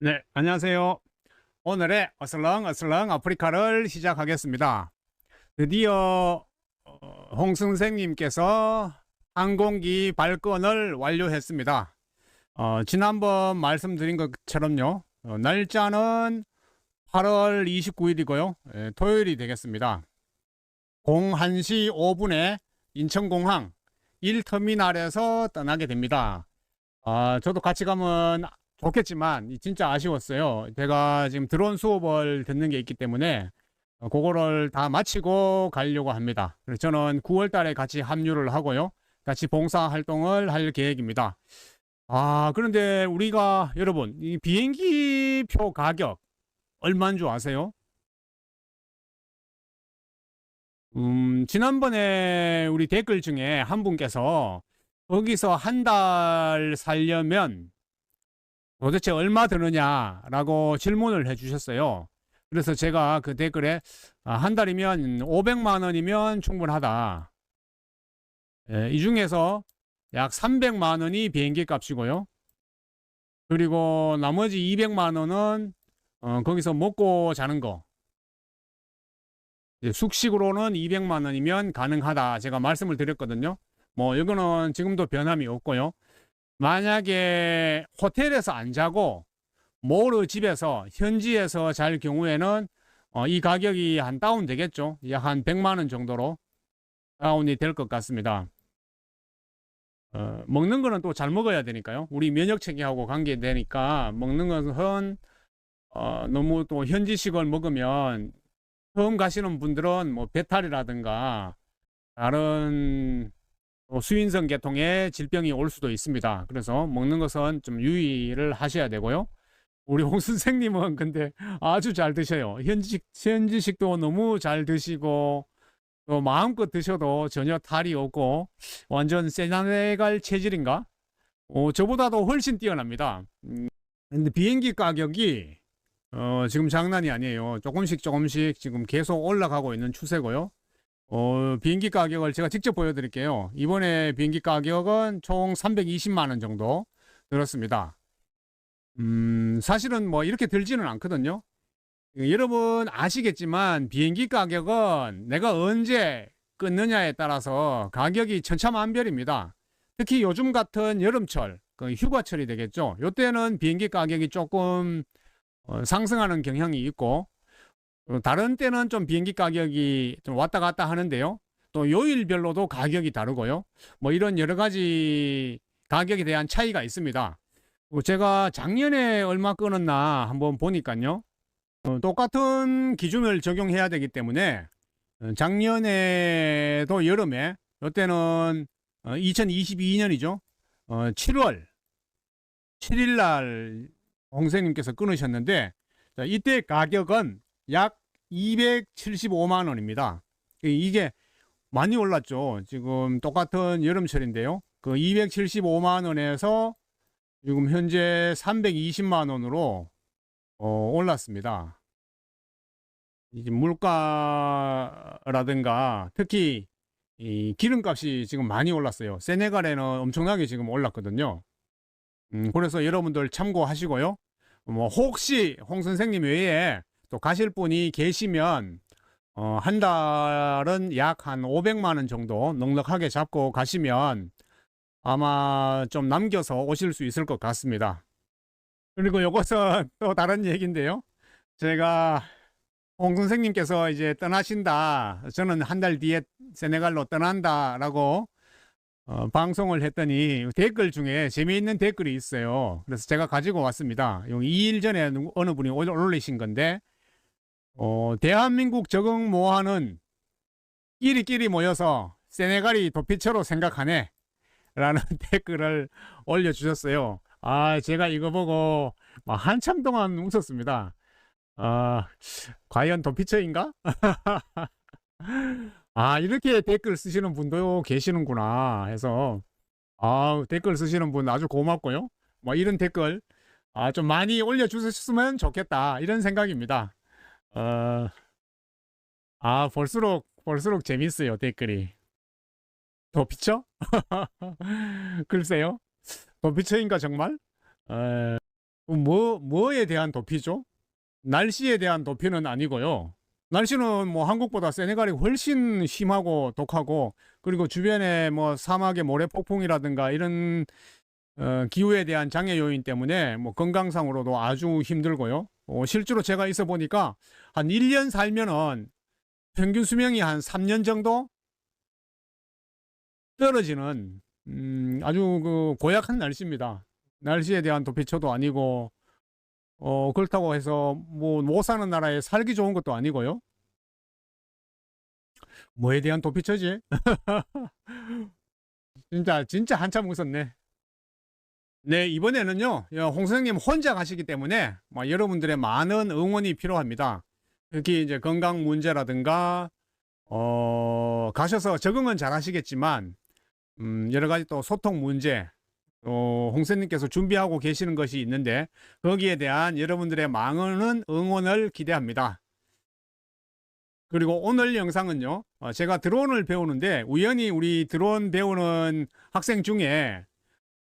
네, 안녕하세요. 오늘의 어슬렁 어슬렁 아프리카를 시작하겠습니다. 드디어 어, 홍 선생님께서 항공기 발권을 완료했습니다. 어, 지난번 말씀드린 것처럼요. 어, 날짜는 8월 29일이고요. 예, 토요일이 되겠습니다. 01시 5분에 인천공항 1터미널에서 떠나게 됩니다. 아, 저도 같이 가면 좋겠지만 이 진짜 아쉬웠어요. 제가 지금 드론 수업을 듣는 게 있기 때문에 어, 그거를 다 마치고 가려고 합니다. 그래서 저는 9월 달에 같이 합류를 하고요. 같이 봉사 활동을 할 계획입니다. 아, 그런데 우리가 여러분, 이 비행기 표 가격 얼마인 줄 아세요? 음, 지난번에 우리 댓글 중에 한 분께서 거기서 한 달 살려면 도대체 얼마 드느냐라고 질문을 해주셨어요. 그래서 제가 그 댓글에 아, 한 달이면 500만 원이면 충분하다. 예, 이 중에서 약 300만 원이 비행기 값이고요. 그리고 나머지 200만 원은 어, 거기서 먹고 자는 거. 이제 숙식으로는 200만 원이면 가능하다. 제가 말씀을 드렸거든요. 뭐 이거는 지금도 변함이 없고요. 만약에 호텔에서 안 자고 모르 집에서 현지에서 잘 경우에는 어, 이 가격이 한 다운 되겠죠. 약 한 100만 원 정도로 다운이 될 것 같습니다. 어, 먹는 거는 또 잘 먹어야 되니까요. 우리 면역 체계하고 관계되니까 먹는 것은 어, 너무 또 현지식을 먹으면 처음 가시는 분들은 뭐 배탈이라든가 다른 또 수인성 계통의 질병이 올 수도 있습니다. 그래서 먹는 것은 좀 유의를 하셔야 되고요. 우리 홍 선생님은 근데 아주 잘 드셔요. 현지식, 현지식도 너무 잘 드시고 또 마음껏 드셔도 전혀 탈이 없고 완전 세나네갈 체질인가? 어, 저보다도 훨씬 뛰어납니다. 음, 근데 비행기 가격이 어, 지금 장난이 아니에요. 조금씩 조금씩 지금 계속 올라가고 있는 추세고요. 어, 비행기 가격을 제가 직접 보여드릴게요. 이번에 비행기 가격은 총 320만 원 정도 들었습니다. 음, 사실은 뭐 이렇게 들지는 않거든요. 여러분 아시겠지만 비행기 가격은 내가 언제 끊느냐에 따라서 가격이 천차만별입니다. 특히 요즘 같은 여름철, 그 휴가철이 되겠죠. 이때는 비행기 가격이 조금 어, 상승하는 경향이 있고 어, 다른 때는 좀 비행기 가격이 좀 왔다 갔다 하는데요. 또 요일별로도 가격이 다르고요. 뭐 이런 여러 가지 가격에 대한 차이가 있습니다. 어, 제가 작년에 얼마 끊었나 한번 보니까요. 어, 똑같은 기준을 적용해야 되기 때문에 어, 작년에도 여름에 이때는 2022년이죠. 7월 7일 날 홍생님께서 끊으셨는데 자, 이때 가격은 약 275만 원입니다. 이게 많이 올랐죠. 지금 똑같은 여름철인데요. 그 275만 원에서 지금 현재 320만 원으로 어, 올랐습니다. 이제 물가라든가 특히 이 기름값이 지금 많이 올랐어요. 세네갈에는 엄청나게 지금 올랐거든요. 음, 그래서 여러분들 참고하시고요. 뭐 혹시 홍 선생님 외에 또 가실 분이 계시면 어, 한 달은 약 한 500만 원 정도 넉넉하게 잡고 가시면 아마 좀 남겨서 오실 수 있을 것 같습니다. 그리고 이것은 또 다른 얘기인데요. 제가 홍 선생님께서 이제 떠나신다. 저는 한 달 뒤에 세네갈로 떠난다라고 어, 방송을 했더니 댓글 중에 재미있는 댓글이 있어요. 그래서 제가 가지고 왔습니다. 2일 전에 어느 분이 올리신 건데 어, 대한민국 적응 모아는 끼리끼리 모여서 세네갈이 도피처로 생각하네. 라는 댓글을 올려주셨어요. 아, 제가 이거 보고 막 한참 동안 웃었습니다. 아, 과연 도피처인가? 아, 이렇게 댓글 쓰시는 분도 계시는구나 해서, 아, 댓글 쓰시는 분 아주 고맙고요. 뭐 이런 댓글, 아, 좀 많이 올려주셨으면 좋겠다. 이런 생각입니다. 어, 아, 볼수록, 볼수록 재밌어요, 댓글이. 도피처? 글쎄요. 도피처인가, 정말? 에, 뭐 뭐에 대한 도피죠? 날씨에 대한 도피는 아니고요. 날씨는 뭐 한국보다 세네갈이 훨씬 심하고 독하고 그리고 주변에 뭐 사막의 모래 폭풍이라든가 이런 어, 기후에 대한 장애 요인 때문에 뭐 건강상으로도 아주 힘들고요. 어, 실제로 제가 있어 보니까 한 1년 살면은 평균 수명이 한 3년 정도 떨어지는 음, 아주 그 고약한 날씨입니다. 날씨에 대한 도피처도 아니고 어, 그렇다고 해서 뭐 못 사는 나라에 살기 좋은 것도 아니고요. 뭐에 대한 도피처지? 진짜 진짜 한참 웃었네. 네, 이번에는요. 홍 선생님 혼자 가시기 때문에 뭐 여러분들의 많은 응원이 필요합니다. 특히 이제 건강 문제라든가 어, 가셔서 적응은 잘 하시겠지만 음, 여러 가지 또 소통 문제 어, 홍선님께서 준비하고 계시는 것이 있는데 거기에 대한 여러분들의 많은 응원을 기대합니다. 그리고 오늘 영상은요, 어, 제가 드론을 배우는데 우연히 우리 드론 배우는 학생 중에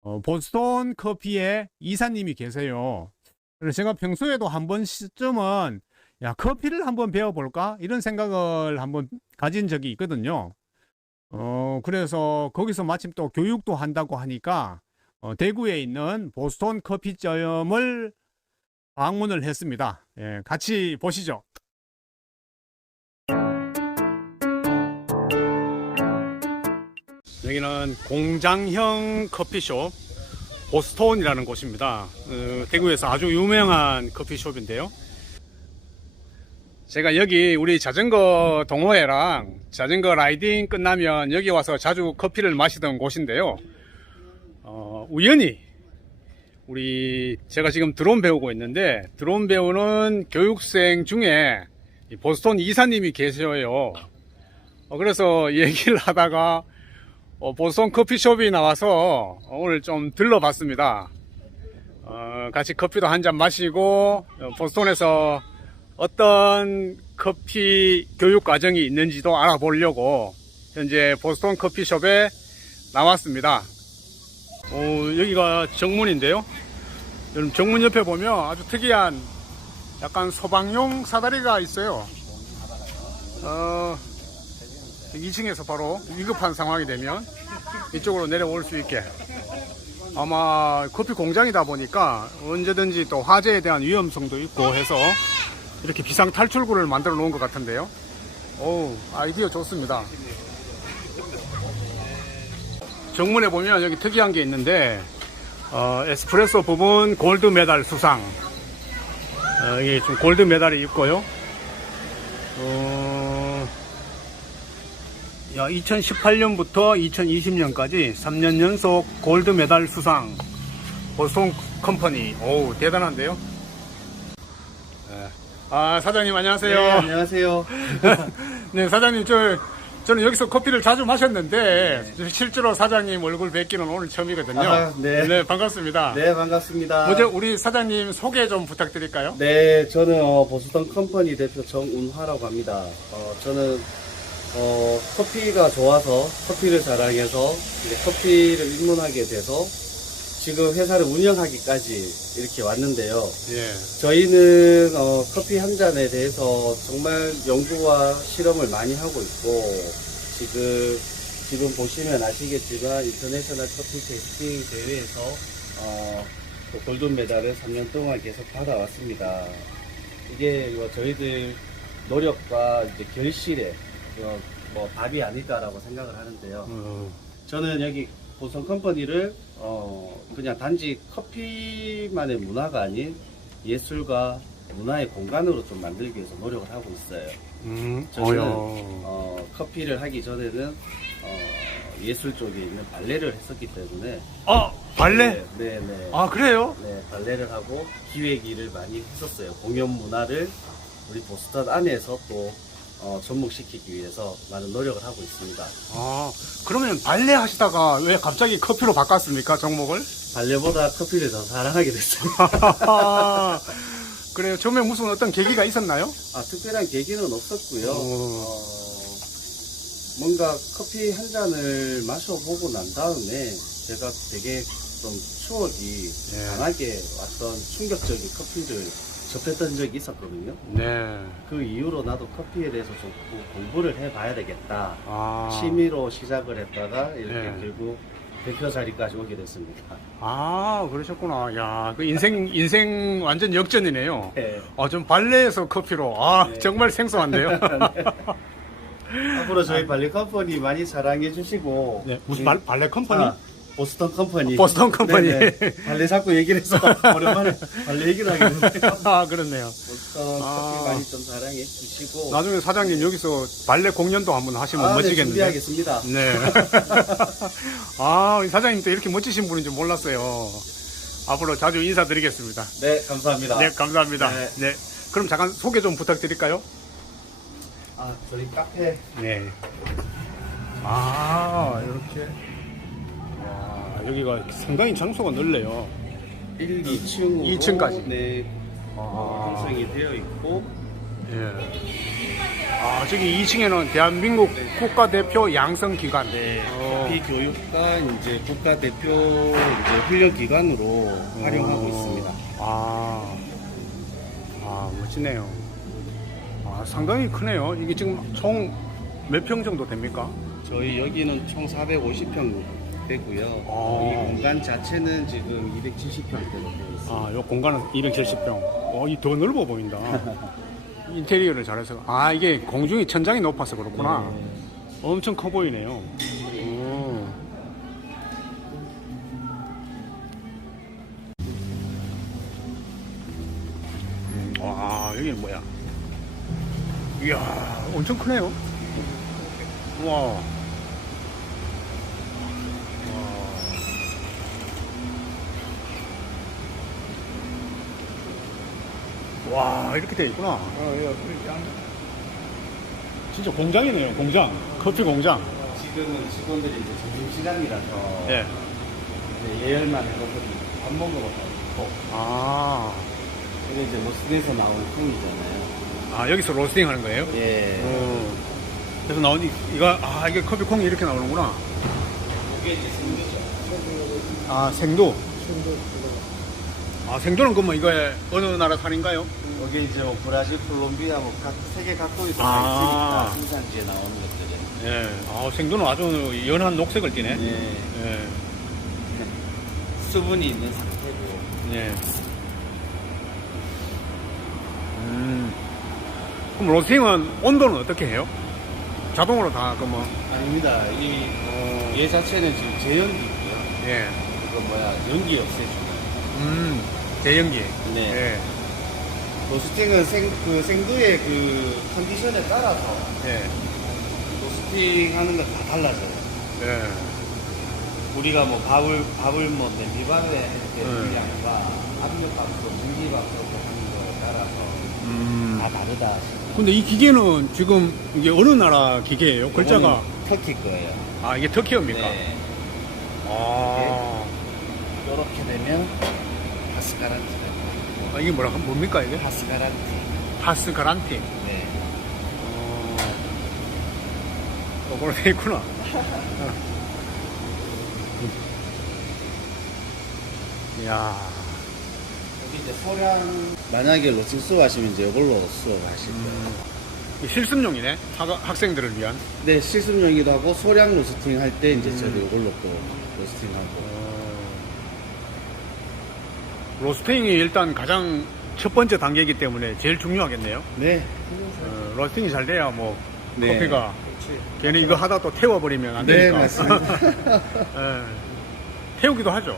어, 보스턴 커피의 이사님이 계세요. 그래서 제가 평소에도 한 번쯤은 야 커피를 한번 배워볼까 이런 생각을 한번 가진 적이 있거든요. 어 그래서 거기서 마침 또 교육도 한다고 하니까 어, 대구에 있는 보스턴 커피점을 방문을 했습니다. 예, 같이 보시죠. 여기는 공장형 커피숍 보스턴이라는 곳입니다. 어, 대구에서 아주 유명한 커피숍인데요. 제가 여기 우리 자전거 동호회랑 자전거 라이딩 끝나면 여기 와서 자주 커피를 마시던 곳인데요. 어, 우연히 우리 제가 지금 드론 배우고 있는데 드론 배우는 교육생 중에 이 보스턴 이사님이 계셔요. 어, 그래서 얘기를 하다가 어, 보스턴 커피숍이 나와서 오늘 좀 들러봤습니다. 어, 같이 커피도 한 잔 마시고 어, 보스턴에서 어떤 커피 교육 과정이 있는지도 알아보려고 현재 보스턴 커피숍에 나왔습니다. 어, 여기가 정문인데요. 여러분 정문 옆에 보면 아주 특이한 약간 소방용 사다리가 있어요. 어, 2층에서 바로 위급한 상황이 되면 이쪽으로 내려올 수 있게 아마 커피 공장이다 보니까 언제든지 또 화재에 대한 위험성도 있고 해서 이렇게 비상 탈출구를 만들어 놓은 것 같은데요. 오 아이디어 좋습니다. 정문에 보면 여기 특이한 게 있는데 어, 에스프레소 부분 골드 메달 수상 어, 이게 좀 골드 메달이 있고요. 어, 야, 2018년부터 2020년까지 3년 연속 골드 메달 수상 보송 컴퍼니. 오, 대단한데요? 네. 아, 사장님 안녕하세요. 네, 안녕하세요. 네, 사장님 저 저는 여기서 커피를 자주 마셨는데 실제로 사장님 얼굴 뵙기는 오늘 처음이거든요. 아, 네. 반갑습니다. 네, 반갑습니다. 먼저 우리 사장님 소개 좀 부탁드릴까요? 네, 저는 어, 보스턴 컴퍼니 대표 정운화라고 합니다. 어, 저는 어, 커피가 좋아서 커피를 자랑해서 이제 커피를 입문하게 돼서 지금 회사를 운영하기까지 이렇게 왔는데요. 예. 저희는 어, 커피 한 잔에 대해서 정말 연구와 실험을 많이 하고 있고 지금 지금 보시면 아시겠지만 인터내셔널 커피 테스팅 대회에서 어, 또 골든 메달을 3년 동안 계속 받아왔습니다. 이게 뭐 저희들 노력과 이제 결실의 어, 뭐 답이 아닐까라고 생각을 하는데요. 어, 저는 여기 보선 컴퍼니를 어 그냥 단지 커피만의 문화가 아닌 예술과 문화의 공간으로 좀 만들기 위해서 노력을 하고 있어요. 음, 저는. 어, 커피를 하기 전에는 어, 예술 쪽에 있는 발레를 했었기 때문에 아, 발레? 네, 네, 네. 아, 그래요? 네, 발레를 하고 기획 일을 많이 했었어요. 공연 문화를 우리 보스턴 안에서 또 어, 접목시키기 위해서 많은 노력을 하고 있습니다. 아, 그러면 발레 하시다가 왜 갑자기 커피로 바꿨습니까, 종목을? 발레보다 커피를 더 사랑하게 됐어요. 그래요. 처음에 무슨 어떤 계기가 있었나요? 아, 특별한 계기는 없었고요. 오. 어, 뭔가 커피 한 잔을 마셔보고 난 다음에 제가 되게 좀 추억이 예. 강하게 왔던 충격적인 커피를 접했던 적이 있었거든요. 네. 그 이후로 나도 커피에 대해서 좀 공부를 해봐야 되겠다. 아. 취미로 시작을 했다가 이렇게 예. 결국 대표 자리까지 오게 됐습니다. 아, 그러셨구나. 야, 그 인생, 인생 완전 역전이네요. 네. 아, 좀 발레에서 커피로. 아, 네. 정말 생소한데요. 앞으로 저희 발리 컴퍼니 많이 사랑해 주시고 네. 무슨 발, 발레 컴퍼니? 아, 보스턴 컴퍼니. 보스턴 컴퍼니. 네네. 발레 자꾸 얘기를 해서 오랜만에 발레 얘기를 하게 됐네요. 아, 그렇네요. 보스턴 아. 커피 많이 좀 사랑해 주시고 나중에 사장님 여기서 발레 공연도 한번 하시면 아, 네, 멋지겠는데. 준비하겠습니다. 네. 아, 이 사장님도 이렇게 멋지신 분인 줄 몰랐어요. 앞으로 자주 인사드리겠습니다. 네, 감사합니다. 네, 감사합니다. 네. 네. 그럼 잠깐 소개 좀 부탁드릴까요? 아, 저희 카페 네. 아, 이렇게. 와, 여기가 상당히 장소가 넓네요. 1, 2층으로 2층까지. 네, 아, 형성이 되어 있고 예. 아, 저기 2층에는 대한민국 국가대표 양성기관. 네, 어. 커피 교육관 이제 국가 대표 이제 훈련 기관으로 활용하고 어. 있습니다. 아, 아, 멋지네요. 아, 상당히 크네요. 이게 지금 총 몇 평 정도 됩니까? 저희 여기는 총 450평 되고요. 어. 이 공간 자체는 지금 270평대로 되어 있습니다. 아, 요 공간은 270평. 어, 이 더 넓어 보인다. 인테리어를 잘해서. 아, 이게 공중이 천장이 높아서 그렇구나. 네. 엄청 커 보이네요. 오. 음, 와, 여기는 뭐야? 이야, 엄청 크네요. 우와. 와, 이렇게 돼 있구나. 진짜 공장이네요, 공장. 커피 공장. 지금은 직원들이 이제 점심시간이라서 예. 이제 예열만 해놓거든요. 밥 먹으러 가고 아, 이게 이제 로스에서 나온 콩이잖아요. 아 여기서 로스팅 하는 거예요? 예. 어. 그래서 나온 이, 이거, 아, 이게 커피 콩이 이렇게 나오는구나. 이게 이제 생두죠. 아, 생도. 아, 생도는 그러면 이거 어느 나라 산인가요? 여기 이제 뭐 브라질, 콜롬비아 뭐 각 세계 각국에서 아. 다 있으니까 생산지에 나오는 것들이. 예. 아, 생도는 아주 연한 녹색을 띠네. 예. 예. 수분이 있는 상태고. 예. 음. 그럼 로스팅은 온도는 어떻게 해요? 자동으로 다, 그 뭐, 아닙니다. 이, 어, 얘 자체는 지금 제연기고요. 예. 이거 뭐야, 연기 없애주는. 음, 제연기. 네. 예. 로스팅은 생, 그 생두의 그 컨디션에 따라서 예. 로스팅 하는 건 다 달라져요. 예. 우리가 뭐 밥을, 밥을 뭐 냄비밥에 이렇게 네. 물량과 압력밥솥, 전기밥솥 하는 거에 따라서 음. 다 다르다. 근데 이 기계는 지금 이게 어느 나라 기계예요? 글자가 이거는 터키 거예요. 아 이게 터키어입니까? 네. 아, 이렇게 되면 파스카란티가 아, 이게 뭐라 뭡니까 이게? 파스카란티. 파스 가란티. 네. 어, 그걸로 돼 있구나. 이야, 여기 이제 소량 만약에 로스팅 수업하시면 이제 이걸로 수업하실 거예요. 이 실습용이네. 학, 학생들을 위한. 네, 실습용이기도 하고 소량 로스팅 할 때 이제 저도 이걸로 또 로스팅하고. 어, 로스팅이 일단 가장 첫 번째 단계이기 때문에 제일 중요하겠네요. 네. 어, 로스팅이 잘 돼야 뭐 네. 커피가 괜히 이거 하다 또 태워버리면 안 네, 되니까. 맞습니다. 예. 태우기도 하죠.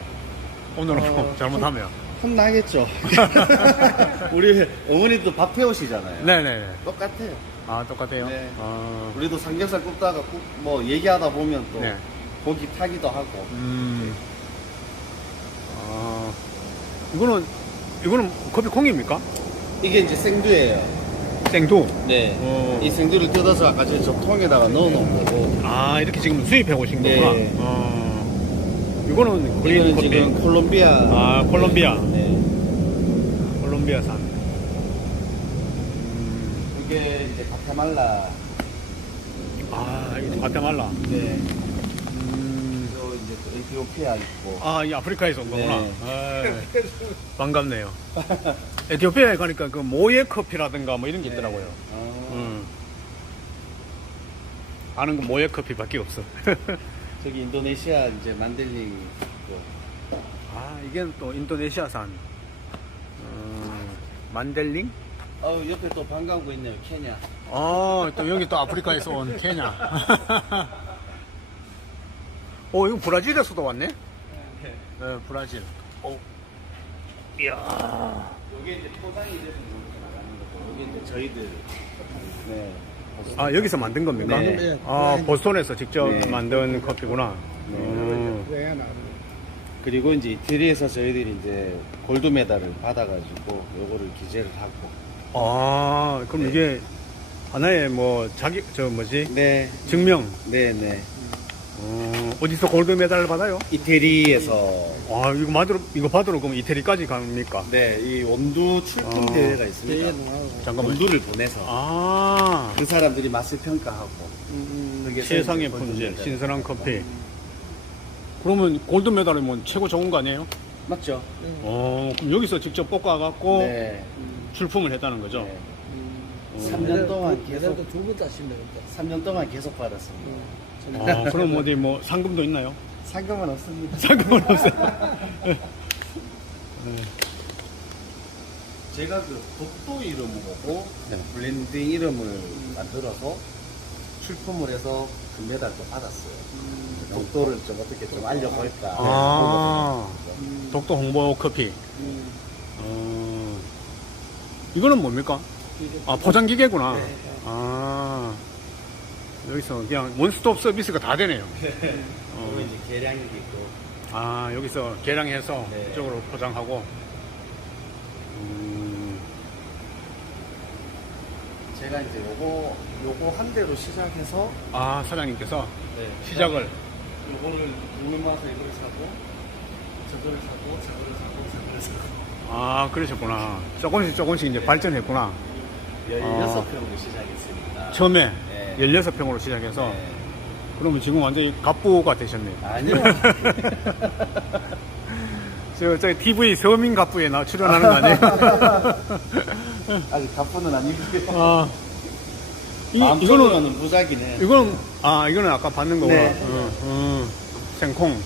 오늘은 어, 잘못하면. 혼나겠죠. 우리 어머니도 밥 태우시잖아요. 네네. 똑같아요. 아 똑같아요. 네. 아, 우리도 삼겹살 굽다가 굽- 뭐 얘기하다 보면 또 네. 고기 타기도 하고. 음. 아, 이거는 이거는 커피 콩입니까? 이게 이제 생두예요. 생두. 네. 어. 이 생두를 뜯어서 아까 저저 통에다가 넣어 놓은 거고. 아 이렇게 지금 수입해 오신 네. 거구나. 어. 이거는 그린 이거는 커피. 지금 콜롬비아. 아, 콜롬비아. 네. 콜롬비아산. 음. 이게 이제 과테말라. 아 이게 과테말라. 네. 에티오피아 있고. 아, 이 아프리카에서 온 거구나. 네. 아, 반갑네요. 에티오피아에 가니까 그 모예 커피라든가 뭐 이런 게 있더라고요. 아, 음. 아는 거 모예 커피밖에 없어. 저기 인도네시아 이제 만델링 있고. 아, 이게 또 인도네시아산. 음, 만델링? 어 옆에 또 방광구 있네요. 케냐. 아, 또 여기 또 아프리카에서 온 케냐. 어, 이거 브라질에서도 왔네? 네, 브라질. 어. 이야. 여기 이제 포장이 돼서 이렇게 나가는 거고. 여기 이제 저희들. 네. 아, 여기서 만든 겁니까? 네. 아, 보스턴에서 직접 네. 만든 커피구나. 음. 그리고 이제 이태리에서 저희들이 이제 골드 메달을 받아가지고 요거를 기재를 하고. 아, 그럼 이게 하나의 뭐 자기 저 뭐지 네. 증명. 네, 네. 어, 어디서 골드 메달을 받아요? 이태리에서 아, 이거 받으러 이거 받으러 그럼 이태리까지 갑니까? 네, 이 원두 출품 어. 대회가 있습니다. 잠깐만. 원두를 보내서 아, 그 사람들이 맛을 평가하고 그게 세상의 품질. 신선한 커피. 그러면 골드 메달이면 최고 좋은 거 아니에요? 맞죠? 어, 그럼 여기서 직접 볶아갖고 네. 출품을 했다는 거죠? 네. 어. 3년 동안 계속 두번 된다. 3년 동안 계속 받았습니다. 아, 그럼 어디 뭐 상금도 있나요? 상금은 없습니다. 상금은 없어요. 제가 그 독도 이름으로 블렌딩 이름을 만들어서 출품을 해서 금메달도 받았어요. 독도를 좀 어떻게 좀 알려볼까. 아, 독도 홍보 커피. 어, 이거는 뭡니까? 아, 포장 기계구나. 네. 아, 여기서 그냥 원스톱 서비스가 다 되네요. 그리고 어, 이제 계량기 있고. 아, 여기서 계량해서 네. 이쪽으로 포장하고. 음, 제가 이제 요거 요거 한 대로 시작해서 아, 사장님께서 네, 시작을. 요거를 궁금해서 이걸 사고 저거를 사고 저거를 사고 저거를 사고 아, 그러셨구나. 조금씩 조금씩 이제 발전했구나. 16평으로 시작했습니다. 처음에 네. 16평으로 시작해서. 네. 그러면 지금 완전히 갑부가 되셨네요. 아니요. 저, 저 TV 서민 갑부에 나 출연하는 거 아니에요? 아직 갑분은 아니고요. 아, 이, 이거는, 무작이네. 이거는, 아, 이거는 아까 받는 거구나. 네. 어, 어, 생콩.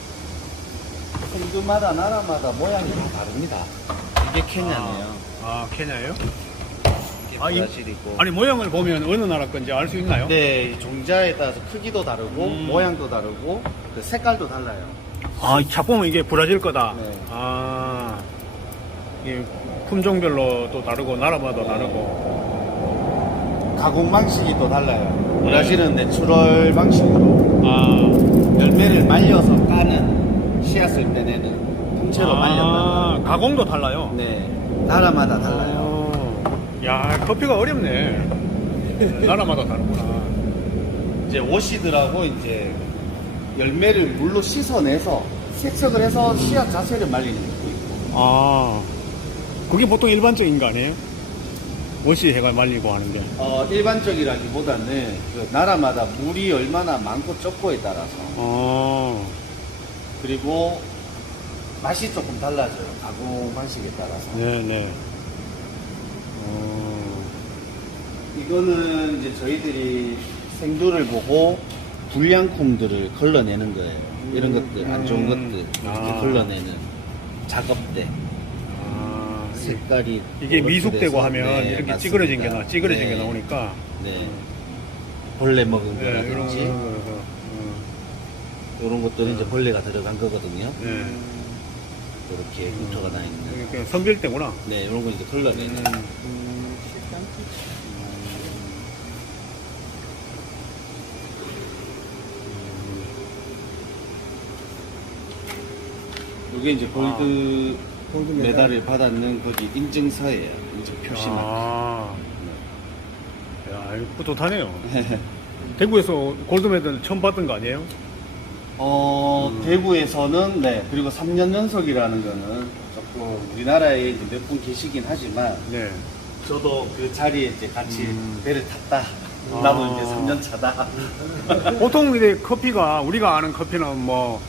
성주마다 나라마다 모양이 다 다릅니다. 이게 케냐네요. 아, 케냐예요? 아, 이- 브라질이고. 아니, 모양을 보면 어느 나라 건지 알 수 있나요? 네, 이 종자에 따라서 크기도 다르고 음. 모양도 다르고 그 색깔도 달라요. 아, 차 보면 이게 브라질 거다. 네. 아, 이게 품종별로 또 다르고, 나라마다 다르고. 가공 방식이 또 달라요. 브라질은 내추럴 방식으로 아, 열매를 말려서 까는 씨앗을 빼내는 통째로 말렸다. 아, 가공도 달라요. 네, 나라마다 달라요. 어, 야, 커피가 어렵네. 나라마다 다르구나. 이제 워시드라고 이제 열매를 물로 씻어내서 색석을 해서 씨앗 자체를 말리는 것도 있고. 아, 그게 보통 일반적인 거 아니에요? 워시 해가 말리고 하는 게. 어, 일반적이라기보다는 그 나라마다 물이 얼마나 많고 적고에 따라서 어, 그리고 맛이 조금 달라져요. 가공 방식에 따라서. 네네. 어, 이거는 이제 저희들이 생두를 보고 불량품들을 걸러내는 거예요. 이런 것들, 안 좋은 음. 것들 이렇게 아. 걸러내는 작업대. 아, 색깔이 이게 미숙되고 돼서, 하면 네, 이렇게. 찌그러진 게 나, 찌그러진 게 네, 나오니까. 네. 벌레 먹은 네, 이런 거. 거라든지 어, 이런 것들은 이제 벌레가 들어간 거거든요. 네. 이렇게 흉터가 나 있는. 이게 그냥 선별 때구나. 네, 이런 거 이제 걸러내는. 음. 이게 이제 골드 골드 메달을 받았는 거기 인증서예요. 인증 표시만. 아, 야, 이거 뿌듯하네요. 대구에서 골드메달 처음 받은 거 아니에요? 어, 음. 대구에서는 네, 그리고 3년 연속이라는 거는 조금 우리나라에 이제 몇 분 계시긴 하지만 네. 저도 그 자리에 이제 같이 음. 배를 탔다. 아. 나도 이제 3년 차다. 보통 이제 커피가 우리가 아는 커피는 뭐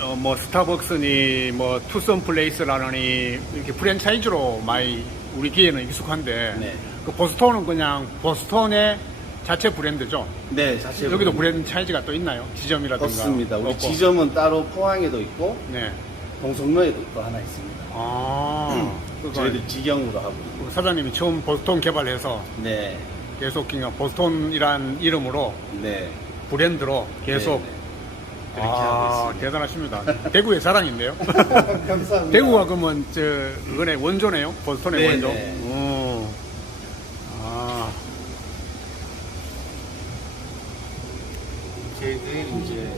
어, 뭐 스타벅스니 뭐 투썸 플레이스라느니 이렇게 프랜차이즈로 많이 우리 귀에는 익숙한데 네. 그 보스톤은 그냥 보스톤의 자체 브랜드죠. 네, 자체 여기도 브랜드. 프랜차이즈가 또 있나요? 지점이라든가. 없습니다. 우리 없고. 지점은 따로 포항에도 있고 네. 동성로에도 또 하나 있습니다. 아. 그거 저희들 직영으로 하고 있고. 그 사장님이 처음 보스톤 개발해서 네, 계속 그냥 보스톤이란 이름으로 네. 브랜드로 계속 네, 네. 그렇게 아, 하고 있습니다. 대단하십니다. 대구의 자랑인데요. 감사합니다. 대구가 그러면 저 그거네 원조네요. 보스톤의 네, 원조. 네. 오. 아, 저희들이 이제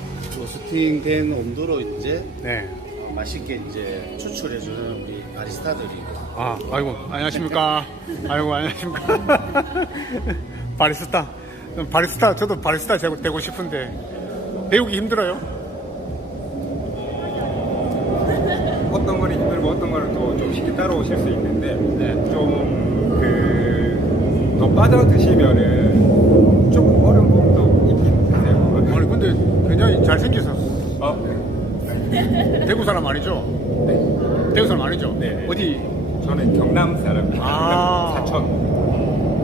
로스팅된 온도로 이제 네. 어, 맛있게 이제 추출해주는 우리 바리스타들이 아, 아이고 안녕하십니까. 아이고 안녕하십니까. 바리스타. 바리스타 저도 바리스타 되고, 되고 싶은데 배우기 힘들어요. 어떤 거는 힘들고 어떤 거는 또좀 쉽게 따라오실 수 있는데 네. 좀그 더 빠져 드시면은 조금 어려운 부분도 근데 굉장히 잘생기셨어. 어? 대구 사람 아니죠? 대구 사람 아니죠? 네. 어디 저는 경남 사람입니다. 아. 사천.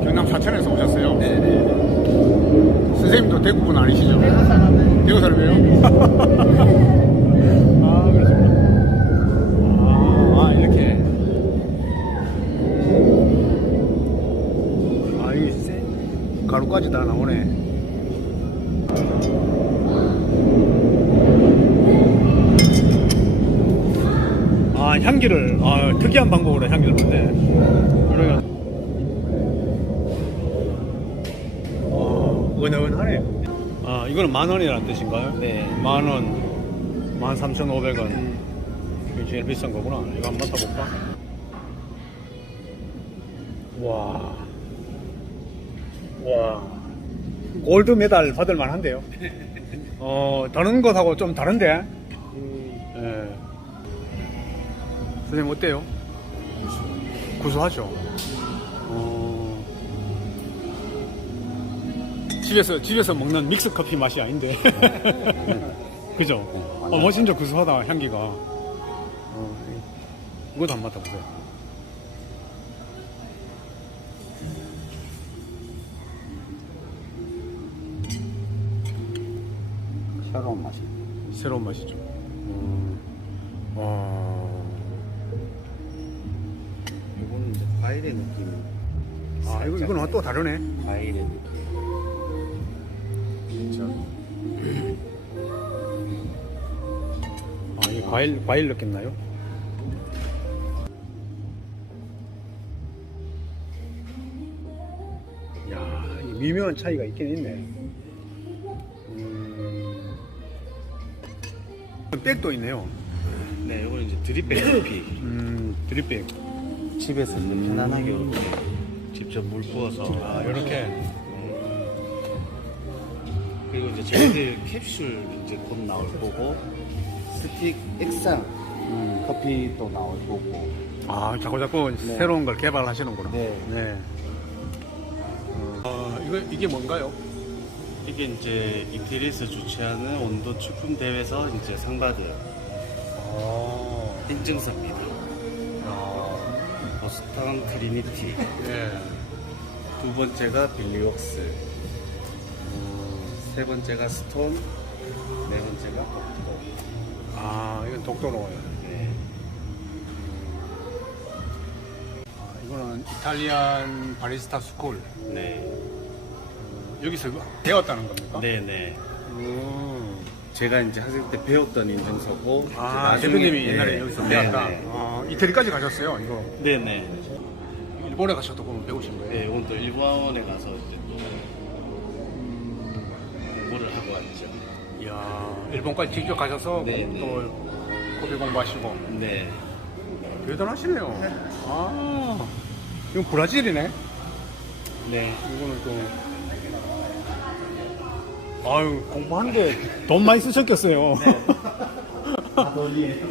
경남 사천에서 오셨어요? 네네. 선생님도 대구 분 아니시죠? 대구 사람은. 대구 사람이에요? 아, 그렇습니다. 아, 아, 이렇게. 아, 이게 세. 가루까지 다 나오네. 아, 향기를, 아, 특이한 방법으로 향기를 받네. 그러면. 어, 은은하네. 아, 이거는 만 원이라는 뜻인가요? 네. 만 원, 만 삼천 오백 원. 이게 제일 비싼 거구나. 이거 한번 맡아볼까? 와. 와. 골드 메달 받을 만한데요? 어, 다른 것하고 좀 다른데? 선생님, 어때요? 구수하죠? 어. 집에서 집에서 먹는 믹스 커피 맛이 아닌데. 그죠? 어, 뭐 진짜 구수하다 향기가. 어, 이것도 한번 맡아보세요. 새로운 맛이. 새로운 맛이죠. 음. 와. 이거는 이제 과일의 느낌. 아 이거 이거는 또 다르네. 과일의 느낌. 진짜. 아, 이 과일 과일 느꼈나요? 야, 이 미묘한 차이가 있긴 있네. 음. 백도 있네요. 네, 이거는 이제 드립백 커피. 음, 드립백. 집에서 이제 편안하게 이렇게 직접 물 부어서. 아, 이렇게. 그리고 이제 저희들 캡슐 이제 곧 나올 거고 스틱 액상 커피도 나올 거고. 아, 자꾸 자꾸 네. 새로운 걸 개발하시는구나. 네. 네. 어, 이거 이게 뭔가요? 이게 이제 이태리에서 주최하는 온도 축품 대회에서 이제 상 받은 어. 인증서입니다. 아. 보스턴 트리니티. 네. 두 번째가 빌리웍스. 세 번째가 스톤. 네 번째가 독토. 아, 이건 독도로워요. 네. 아, 이거는 이탈리안 바리스타 스쿨. 네. 여기서 배웠다는 겁니까? 네네. 음. 제가 이제 학생 때 배웠던 인증서고. 아, 이제 나중에- 대표님이 네. 옛날에 여기서 네, 배웠다. 네. 아, 이태리까지 가셨어요, 이거. 네네. 일본에 가셔도 그러면 배우신 거예요? 네, 이건 또 일본에 가서 이제 또 공부를 하고 왔죠. 이야, 일본까지 직접 가셔서 네, 네. 또 커피 공부하시고. 네. 대단하시네요. 아, 이건 브라질이네. 네. 이거는 또. 아유, 공부하는데 돈 많이 쓰셨겠어요. 돈이에요.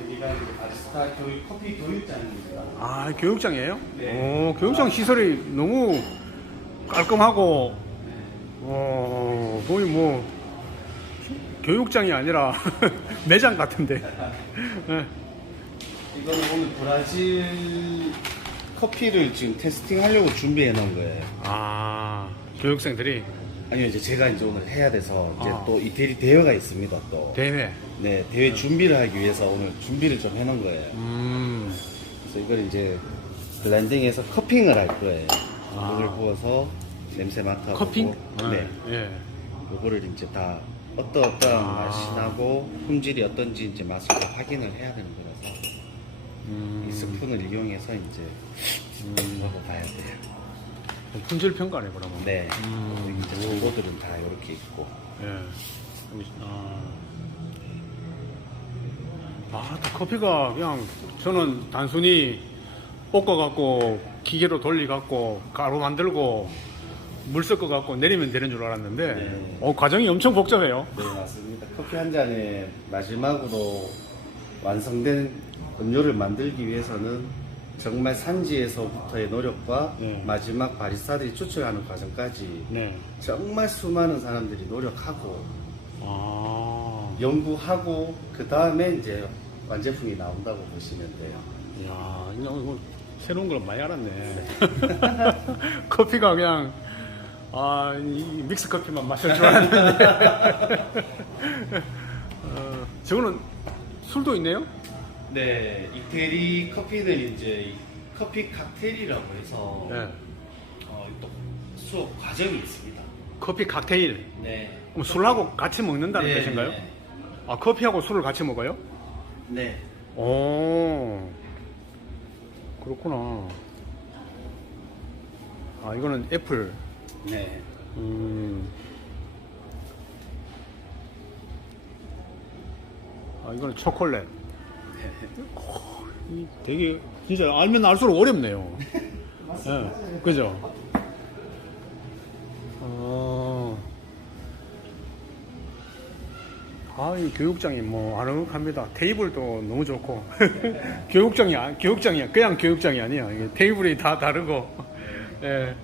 여기가 이제 바리스타 교육 커피 교육장입니다. 아, 교육장이에요? 네. 오, 교육장 시설이 너무 깔끔하고, 어, 거의 뭐 교육장이 아니라 매장 같은데. 예. 이거는 오늘 브라질 커피를 지금 테스팅 하려고 준비해 놓은 거예요. 아, 교육생들이 아니요, 이제 제가 이제 오늘 해야 돼서 이제 아. 또 이태리 대회가 있습니다, 또. 대회. 네, 대회 준비를 하기 위해서 오늘 준비를 좀 해놓은 거예요. 음, 그래서 이걸 이제 블렌딩해서 커핑을 할 거예요. 아. 물을 부어서 냄새 맡아보고. 커핑? 네. 예. 요거를 이제 다 어떠 어떠한 아. 맛이 나고 품질이 어떤지 이제 맛을 다 확인을 해야 되는 거라서 음, 이 스푼을 이용해서 이제 음, 먹어봐야 돼요. 품질 평가네 그러면. 네. 음. 이제 정보들은 다 이렇게 있고. 예. 여기, 아. 아, 또 커피가 그냥 저는 단순히 볶아갖고 기계로 돌리갖고 가루 만들고 물 섞어갖고 내리면 되는 줄 알았는데 네. 어, 과정이 엄청 복잡해요. 네, 맞습니다. 커피 한 잔에 마지막으로 완성된 음료를 만들기 위해서는 정말 산지에서부터의 노력과 네. 마지막 바리스타들이 추출하는 과정까지 네. 정말 수많은 사람들이 노력하고 아. 연구하고 그 다음에 이제 완제품이 나온다고 보시면 돼요. 이야, 이거 새로운 걸 많이 알았네. 커피가 그냥, 아, 이 믹스 커피만 마실 줄 알았는데. 어, 저거는 술도 있네요? 네, 이태리 커피는 이제 이 커피 칵테일이라고 해서 네. 어, 또 수업 과정이 있습니다. 커피 칵테일. 네. 그럼 술하고 같이 먹는다는 네, 뜻인가요? 네. 아, 커피하고 술을 같이 먹어요? 네. 오, 그렇구나. 아, 이거는 애플. 네. 음. 아, 이거는 초콜릿. 어, 이 되게, 진짜 알면 알수록 어렵네요. 예, 그죠? 어. 아, 이 교육장이 뭐 아늑합니다. 테이블도 너무 좋고. 교육장이, 아- 교육장이야. 그냥 교육장이 아니야. 이게 테이블이 다 다르고. 예.